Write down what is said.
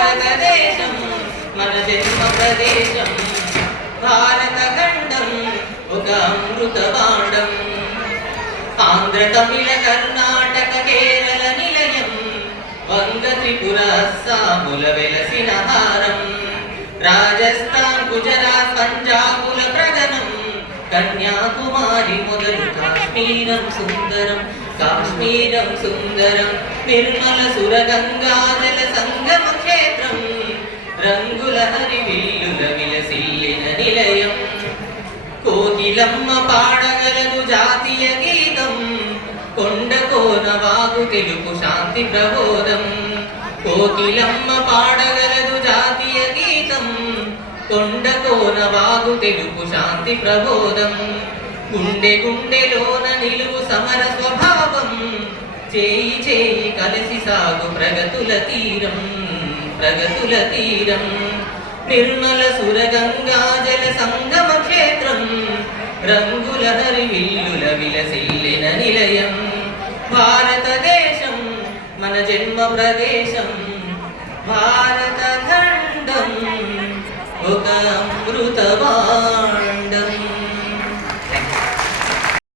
భారతదేశం మన జన్మ ప్రదేశం, భారత ఖండం ఒక అమృత భాండం. ఆంధ్ర తమిళ కర్ణాటక కేరళ నిలయం, వంగ త్రిపుర అస్సాముల వెలసిన హారం. రాజస్థాన్ గుజరాత్ పంజాబుల ప్రగనం, కన్యాకుమారి మొదలు కాశ్మీరం సుందరం. కాశ్మీరం సుందరం, నిర్మల సురగంగాజల సంగమ క్షేత్రం. రంగుల హరివిల్లుల విలసిల్లిన నిలయం, కోకిలమ్మ పాడగలదు జాతీయ గీతం. కొండ కోన వాగు తెలుపు శాంతి ప్రబోధం, కోకిలమ్మ పాడగలదు జాతీయ గీతం. కొండ కోన వాగు తెలుపు శాంతి ప్రబోధం. గుండె గుండెలోన నిలువు సమర స్వభావం, చేయి చేయి కలిసి సాగు ప్రగతుల తీరం. ప్రగతుల తీరం, నిర్మల సురగంగాజల సంగమ క్షేత్రం. రంగుల హరివిల్లుల విలసిల్లిన నిలయం, భారతదేశం మన జన్మ ప్రదేశం. భారత ఖండం ఒక అమృత